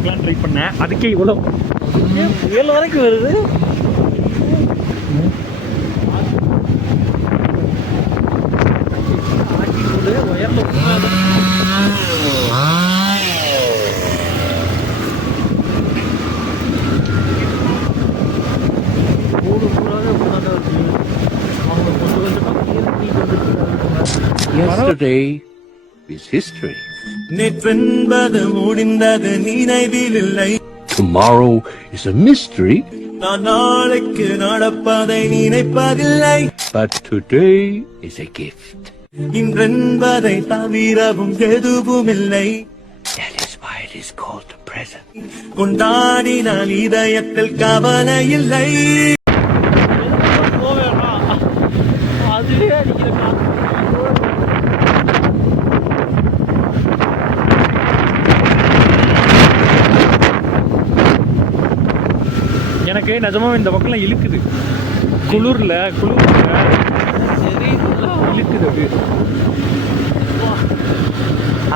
பார்க்கலான்னு ட்ரை பண்ணேன். அதுக்கே இவ்வளோ 7 வரைக்கும் வருது. Yesterday is history. Tomorrow is a mystery. But today is a gift. That is why it is called the present. எனக்கு நிஜமாவே இந்த பக்கம்லாம் இழுக்குது. குளிர்ல இழுக்குது அது.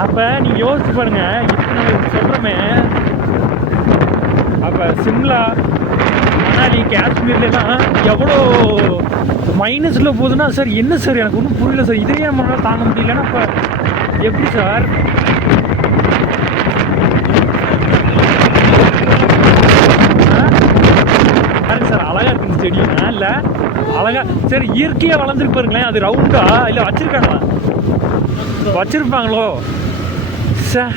அப்ப நீங்க யோசிச்சு பாருங்க, இப்போ நம்ம சொல்றோமே, அப்ப சிம்லா, மணாலி, காஷ்மீர்லாம் எவ்வளோ மைனஸ்ல போகுதுன்னா சார் என்ன சார் எனக்கு ஒன்றும் புரியல சார். இதே நம்மளால தாங்க முடியலன்னா இப்போ எப்படி சார்? சார் அழகா இருக்குங்க செடினா இல்லை அழகா சரி இயற்கையாக வளர்ந்துருக்கு பாருங்களேன். அது ரவுண்டா இல்லை வச்சிருக்காங்களா? வச்சிருப்பாங்களோ சார்?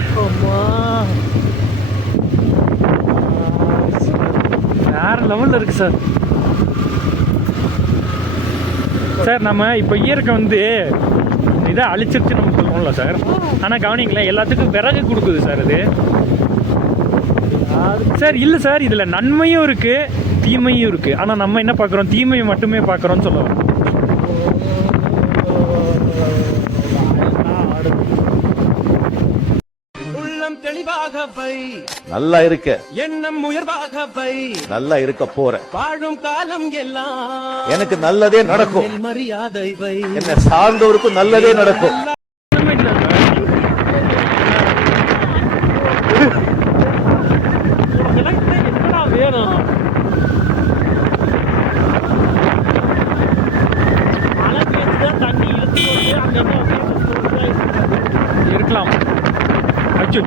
வேற லெவலில் இருக்கு சார். சார் நம்ம இப்போ இயற்கை வந்து இதை அழிச்சிருச்சு நம்ம சொல்லுவோம்ல சார். ஆனால் கவனிங்களேன், எல்லாத்துக்கும் விறகு கொடுக்குது சார் அது. சார் இல்லை சார், இதில் நன்மையும் இருக்குது தீமையும் இருக்குது. ஆனால் நம்ம என்ன பார்க்குறோம்? தீமையை மட்டுமே பார்க்குறோன்னு சொல்லுவோம். உள்ளம் தெளிவாக வை, நல்லா இருக்க எண்ணம் உயர்வாக வை, நல்லா இருக்க போற வாழும் காலம் எல்லாம் எனக்கு நல்லதே நடக்கும். மரியாதை வை, என்ன சார்ந்தவருக்கும் நல்லதே நடக்கும். என்னடா வேணும்? மழை பெய்ஞ்சுதான் தண்ணி இழுத்து இருக்கலாம். அச்சோ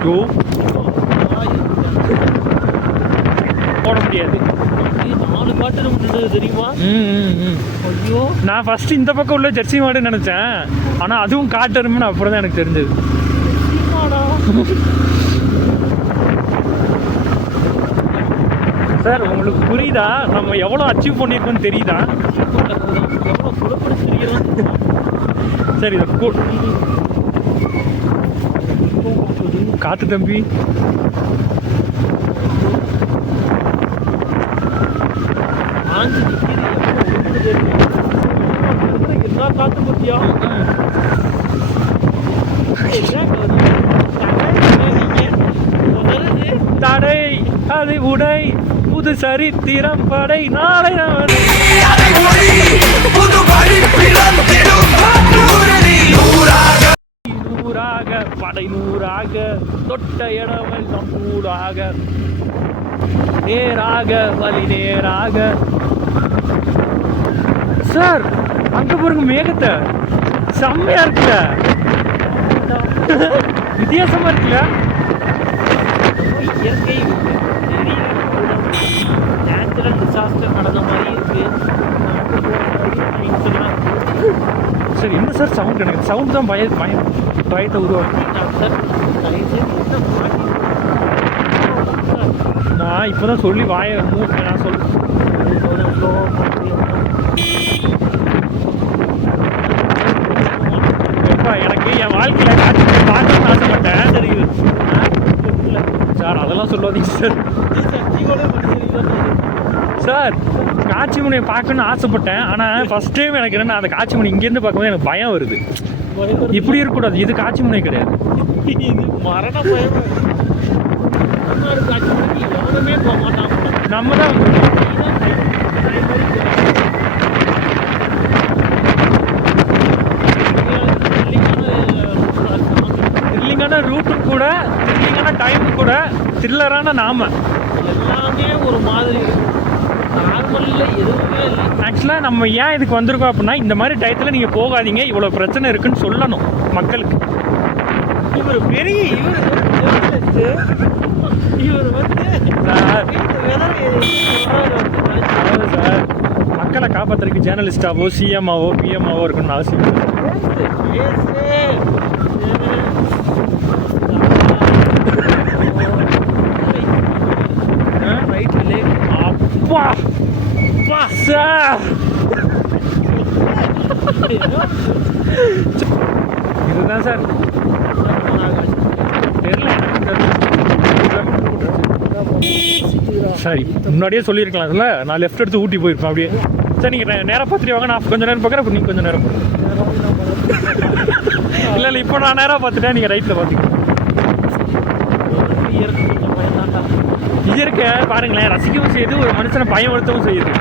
போட முடியாது. 4 பாட்டு விட்டுட்டு தெரியுமா? ஐயோ, நான் ஃபர்ஸ்ட் இந்த பக்கம் உள்ள ஜெர்சி மாடு நினைச்சேன். ஆனா அதுவும் காட்டருமே அப்புறம் தான் எனக்கு தெரிஞ்சது. சார் உங்களுக்கு புரியுதா நம்ம எவ்வளோ அச்சீவ் பண்ணியிருக்கோம்னு தெரியுதா? எவ்வளோ குழப்படிச்சிருக்கிறோம். சரி இதை காத்து தம்பி. என்ன காத்து பத்தியா? தடை அது உடை புது சரித்திரம் படை நாளை நூறாக படை நூறாக தொட்ட இடமல் நம்பூடாக நேராக வழி நேராக. சார் அங்க பாருங்க மேகத்தை, செம்மையா இருக்குல்ல, வித்தியாசமா இருக்குல்ல. இயற்கை நேச்சுரல் டிசாஸ்டர் நடந்த மாதிரி இருக்கு. சார் என்ன சார் சவுண்ட்? எனக்கு சவுண்ட் தான் பயத்தை உருவாக்கு. நான் இப்போதான் சொல்லி வாயை நான் சொல்றேன். எனக்கு என் வாழ்க்கையில காட்சி பார்க்கணும்னு ஆசைப்பட்டேன். சரி சார் அதெல்லாம் சொல்லாதீங்க சார். சார் காட்சி முனையை பார்க்கணும்னு ஆசைப்பட்டேன். ஆனால் ஃபர்ஸ்ட் டைம் எனக்கு என்னென்னா அந்த காட்சி முனை இங்கேருந்து பார்க்கும்போது எனக்கு பயம் வருது. இப்படி இருக்கக்கூடாது, இது காட்சி முனை கிடையாது, இது மரண பயம். காட்சி முனைக்கு எவனுமே போக மாட்டான். நம்ம தான் த்ரில்லிங்கான ரூட்டும் கூட, த்ரில்லிங்கான பயங்கரமான டைம் கூட த்ரில்லரான நாம எல்லாமே ஒரு மாதிரி நார்மல்ல எதுவுமே இல்லை. ஆக்சுவலாக நம்ம ஏன் இதுக்கு வந்திருக்கோம் அப்படின்னா இந்த மாதிரி டயத்தில் நீங்கள் போகாதீங்க, இவ்வளோ பிரச்சனை இருக்குன்னு சொல்லணும் மக்களுக்கு. இவர் பெரிய இவர் வந்து சார் மக்களை காப்பாற்றுறதுக்கு ஜேர்னலிஸ்டாவோ சிஎம்ஆவோ பிஎம்ஆவோ இருக்கணும்னு அவசியம் இல்லை. அப்பா அப்பா சார் இதுதான் சார் தெரியல சரி முன்னாடியே சொல்லியிருக்கலாம்ல, நான் லெஃப்ட் எடுத்து ஊட்டி போயிருப்பேன் அப்படியே. சார் நீங்கள் நேராக பார்த்துட்டு வாங்க, நான் கொஞ்சம் நேரம் பார்க்குறேன், நீங்கள் கொஞ்சம் நேரம் இல்லை இல்லை இப்போ நான் நேராக பார்த்துட்டேன், நீங்கள் ரைட்டில் பார்த்துக்கோங்க. இயற்கை பாருங்களேன், ரசிக்கவும் செய்யுது, ஒரு மனுஷனை பயமுறுத்தவும் செய்யுது.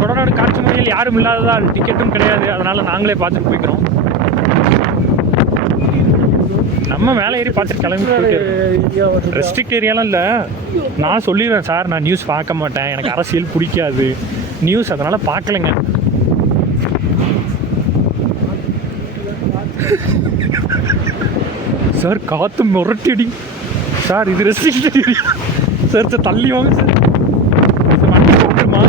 கொடநாடு காட்சி முறையில் யாரும் இல்லாததால் டிக்கெட்டும் கிடையாது, அதனால நாங்களே பார்த்துட்டு போய்க்கிறோம். நம்ம மேலே ஏறி பார்த்துட்டு கிளம்பி ரெஸ்ட்ரிக்ட் ஏரியாலாம் இல்லை. நான் சொல்லிடுவேன் சார், நான் நியூஸ் பார்க்க மாட்டேன், எனக்கு அரசியல் பிடிக்காது நியூஸ், அதனால் பார்க்கலைங்க. சார் காற்று முரட்டடி சார், இது ரெஸ்ட்ரிக்ட் ஏரியா சார். சார் தள்ளி வாங்க சார், இது மட்டுமா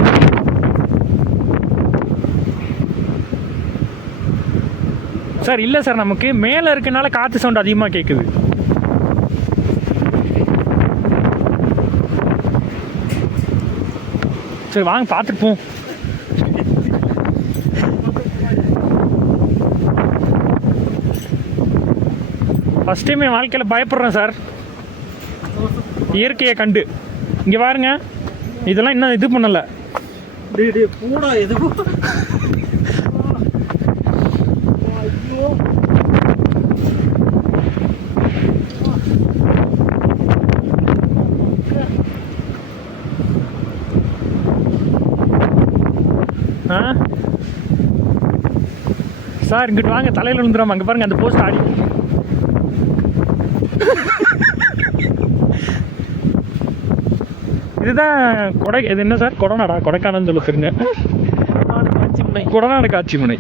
சார்? இல்லை சார், நமக்கு மேலே இருக்கனால காற்று சவுண்ட் அதிகமாக கேட்குது. சரி வாங்க பார்த்துட்டு போவோம். ஃபஸ்ட் டைம் என் வாழ்க்கையில் பயப்படுறேன் சார் இயற்கையை கண்டு. இங்கே பாருங்க, இதெல்லாம் இன்னும் இது பண்ணலை. கூட எதுவும் சார் இங்கிட்டு வாங்க, தலையில் விழுந்துடாம. அங்கே பாருங்க அந்த போஸ்ட் ஆடி. இதுதான் கொடை, இது என்ன சார்? கொடநாடா? கொடைக்கானல் சொல்ல தெரியுங்க. கொடநாடு காட்சி முனை.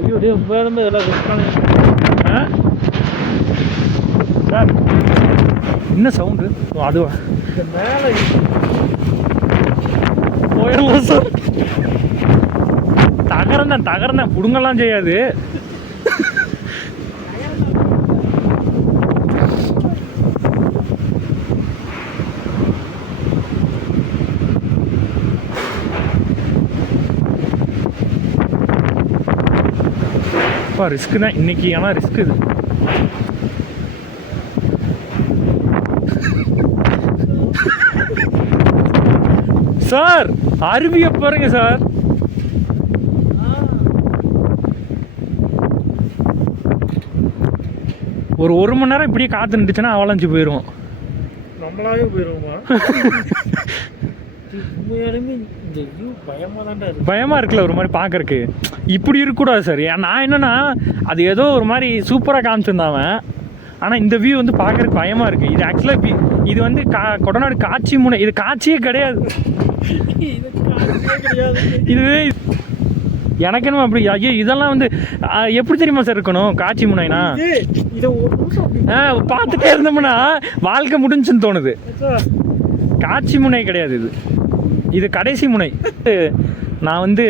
ஐயோ டே உண்மையாலுமே இதெல்லாம் ரிஸ்கான. சார் என்ன சவுண்டு? அதுவா இந்த மேலே போயிடலாம் சார். தகரந்தேன் புடுங்கெல்லாம் செய்யாது. ரிஸ்க் தான் இன்னைக்கு, ஆனால் ரிஸ்க் இது. சார் அருவியை பாருங்க சார். ஒரு மணி நேரம் இப்படியே காத்து நின்றுச்சுன்னா அவளைஞ்சு போயிடும். நம்மளாவே போயிடுவோமா? உண்மையாலுமே இந்த வியூ பயமாக தான்டா இருக்கு. பயமாக இருக்குல்ல ஒரு மாதிரி பார்க்கறக்கு. இப்படி இருக்கக்கூடாது சார். நான் என்னன்னா அது ஏதோ ஒரு மாதிரி சூப்பராக காமிச்சிருந்தாங்க, ஆனால் இந்த வியூ வந்து பார்க்கறதுக்கு பயமாக இருக்குது. இது ஆக்சுவலாக இது வந்து கொடநாடு காட்சி முனை, இது காட்சியே கிடையாது. இது எனக்கு என்ன அப்படி ஐயோ இதெல்லாம் வந்து எப்படி தெரியுமா சார் இருக்கணும் காட்சி முனைனா? பார்த்துட்டே இருந்தோம்னா வாழ்க்கை முடிஞ்சுன்னு தோணுது. காட்சி முனை கிடையாது இது, இது கடைசி முனை. நான் வந்து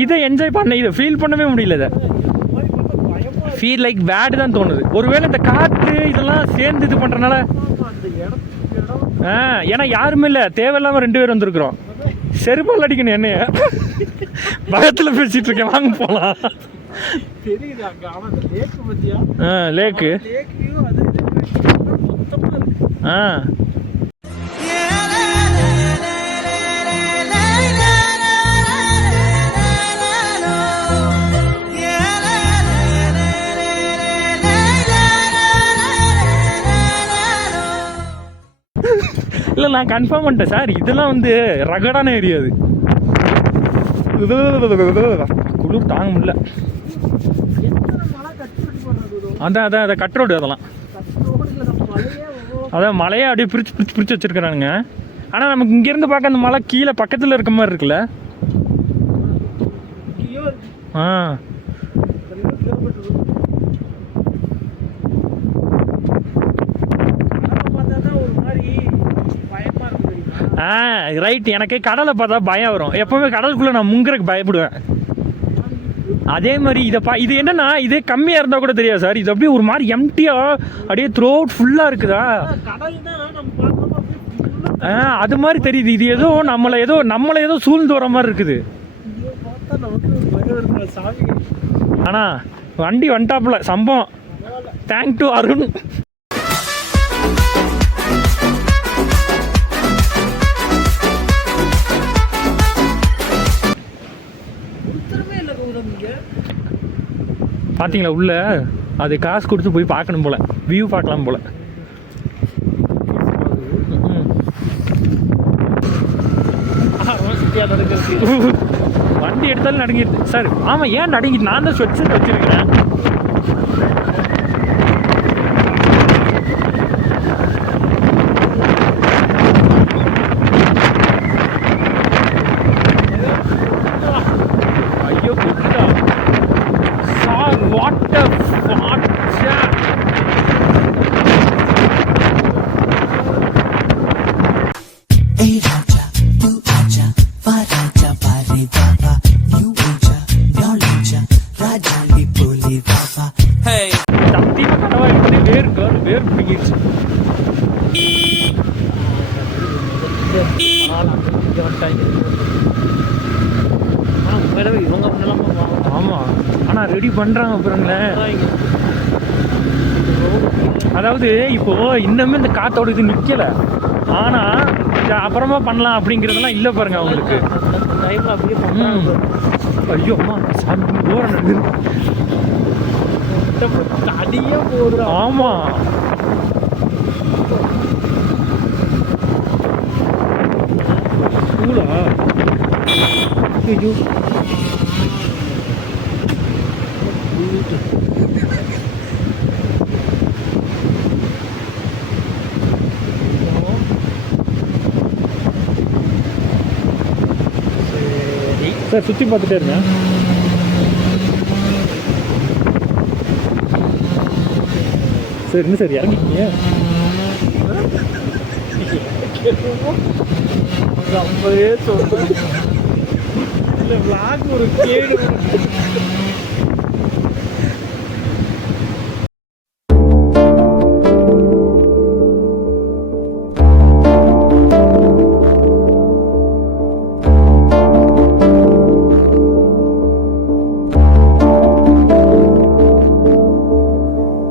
இதை என்ஜாய் பண்ண, இதை ஃபீல் பண்ணவே முடியல. இதை ஃபீல் லைக் பேடு தான் தோணுது. ஒருவேளை இந்த காற்று இதெல்லாம் சேர்ந்து இது பண்ணுறனால. ஏன்னா யாருமே இல்லை, தேவையில்லாமல் 2 பேர் வந்திருக்கிறோம். செருப்பால் அடிக்கணும் என்னைய. பயத்தில் பேசிகிட்டு இருக்கேன், வாங்க போகலாம். தெரியுது அங்க. ஆனா அந்த லேக் பத்தியா? லேக்கு. லேக் வியூ அது இது மொத்தமா இருக்கு. இல்லை நான் கன்ஃபார்ம் பண்ணிட்டேன் சார், இதெல்லாம் வந்து ரகடான ஏரியா. அது குளிர் தாங்க முடியல. அதான் அதான் அதை கட் ரோடு. அதெல்லாம் அதான் மலையே அப்படியே பிரித்து பிரித்து பிரித்து வச்சுருக்கிறானுங்க. ஆனால் நமக்கு இங்கேருந்து பார்க்க அந்த மலை கீழே பக்கத்தில் இருக்க மாதிரி இருக்குல்ல. ஆ ரைட். எனக்கு கடலை பார்த்தா பயம் வரும். எப்போவுமே கடலுக்குள்ளே நான் முங்குறதுக்கு பயப்படுவேன். அதே மாதிரி இது என்னன்னா, இதே கம்மியாக இருந்தால் கூட தெரியாது சார். இது அப்படியே ஒரு மாதிரி எம்டியாக அப்படியே த்ரூ அவுட் ஃபுல்லாக இருக்குதா. அது மாதிரி தெரியுது. இது ஏதோ நம்மளை ஏதோ சூழ்ந்து வர மாதிரி இருக்குது. ஆனால் வண்டி வந்துட்டாப்புல சம்பவம். Thank to Arun. பார்த்தீங்களா உள்ள? அது காசு கொடுத்து போய் பார்க்கணும் போல, வியூ பார்க்கலாம் போல. வண்டி எடுத்தாலும் நடுங்கிட்டு சார். ஆமாம், ஏன் நடுங்கிட்டு? நான் தான் ஸ்வெட்ஷர்ட் வச்சிருக்கிறேன். ஐயோ குட்டா சார், வாட்டர் சத்தியமா கனவா இருக்குது. வேர் பிடிக்கிடுச்சு. இவங்க பண்ணலாம். ஆமாம், ஆனால் ரெடி பண்ணுறாங்க அப்புறங்களேன். அதாவது இப்போ இன்னுமே இந்த காத்தோட இது நிற்கலை. ஆனால் அப்புறமா பண்ணலாம் அப்படிங்கிறதெல்லாம் இல்லை பாருங்க அவங்களுக்கு. ஐயோ அம்மா சாமி ஓரம் நடக்குது. அடியே போடுற. ஆமாம், ஸ்கூலா? ஐயோ சார், சுற்றி பார்த்துட்டே இருந்தேன். சார் என்ன சார் இறங்கிட்டீங்க? ரொம்பவே சொல்றேன். இல்லை விளாக் ஒரு கேடு.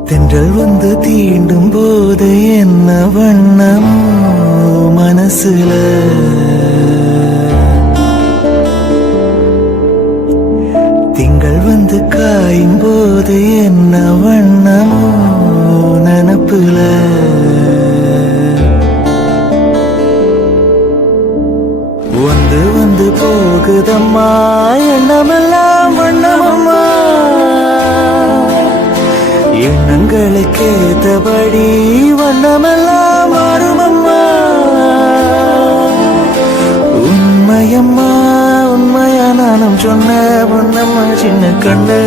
தென்றல் வந்து தீண்டும் போது என்ன வண்ணமோ மனசுல, திங்கள் வந்து காயும் போது என்ன வண்ணமோ நினப்புல, வந்து வந்து போகுதம்மா எண்ணமெல்லாம் வண்ணமம்மா, எண்ணங்களுக்கு ஏற்றபடி வண்ணமெல்லாம் மாறுமம்மா. உண்மையம்மா உண்மையா நானும் சொன்ன பொண்ணம்மா சின்ன கண்ணு.